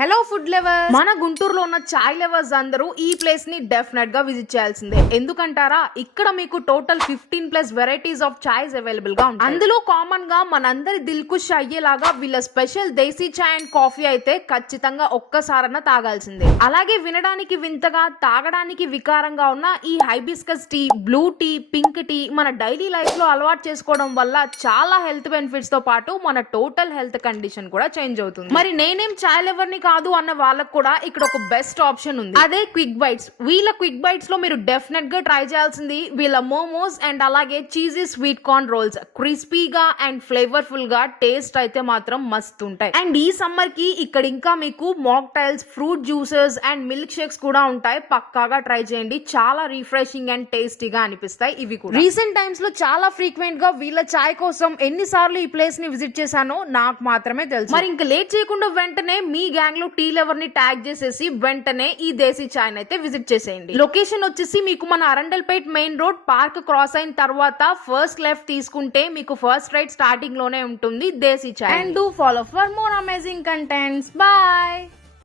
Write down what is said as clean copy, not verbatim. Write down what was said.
Hello food lovers, మన గుంటూరులో ఉన్న చాయ్ లవర్స్ అందరూ ఈ ప్లేస్ ని డెఫినెట్ గా విజిట్ చేయాల్సిందే. ఎందుకంటారా, ఇక్కడ మీకు total 15+ varieties of chais available గా ఉంటాయి. అందులో కామన్ గా మనందరి దిల్ ఖుష్ అయ్యేలాగా వీళ్ళ special desi chai and coffee అయితే ఖచ్చితంగా ఒక్కసారన్నా తాగాల్సిందే. అలాగే వినడానికి వింతగా, తాగడానికి వికారంగా ఉన్న ఈ hibiscus tea, blue tea, pink tea మన డైలీ లైఫ్ లో అలవాటు చేసుకోవడం వల్ల చాలా హెల్త్ బెనిఫిట్స్ తో పాటు మన టోటల్ హెల్త్ కండిషన్ కూడా చేంజ్ అవుతుంది. మరి నేనేం చాయ్ లవర్ ని కాదు అన్న వాళ్ళకు కూడా ఇక్కడ ఒక బెస్ట్ ఆప్షన్ ఉంది, అదే క్విక్ బైట్స్. వీళ్ళ క్విక్ బైట్స్ లో మీరు డెఫినెట్ గా ట్రై చేయాల్సింది వీళ్ళ మోమోస్ అండ్ అలాగే చీజీ స్వీట్ కార్న్ రోల్స్. క్రిస్పీగా అండ్ ఫ్లేవర్ఫుల్ గా టేస్ట్ అయితే మాత్రం మస్తు ఉంటాయి. అండ్ ఈ సమ్మర్ కి ఇక్కడ ఇంకా మీకు mocktails, fruit juices and milk shakes కూడా ఉంటాయి. పక్కాగా ట్రై చేయండి, చాలా రిఫ్రెషింగ్ అండ్ టేస్టీగా అనిపిస్తాయి ఇవి కూడా. రీసెంట్ టైమ్స్ లో చాలా ఫ్రీక్వెంట్ గా వీళ్ళ చాయ్ కోసం ఎన్నిసార్లు ఈ ప్లేస్ ని విజిట్ చేశానో నాకు మాత్రమే తెలుసు. మరి ఇంకా లేట్ చేయకుండా వెంటనే మీ గ్యాంగ్ లో టీ లవర్ ని ట్యాగ్ చేసేసి వెంటనే ఈ దేశీ చాయ్ అయితే విజిట్ చేసేయండి. లొకేషన్ వచ్చేసి మీకు మన Arundelpet main road park cross అయిన తర్వాత ఫస్ట్ లెఫ్ట్ తీసుకుంటే మీకు ఫస్ట్ రైట్ స్టార్టింగ్ లోనే ఉంటుంది దేశీ చాయ్. And do follow for more amazing contents. Bye.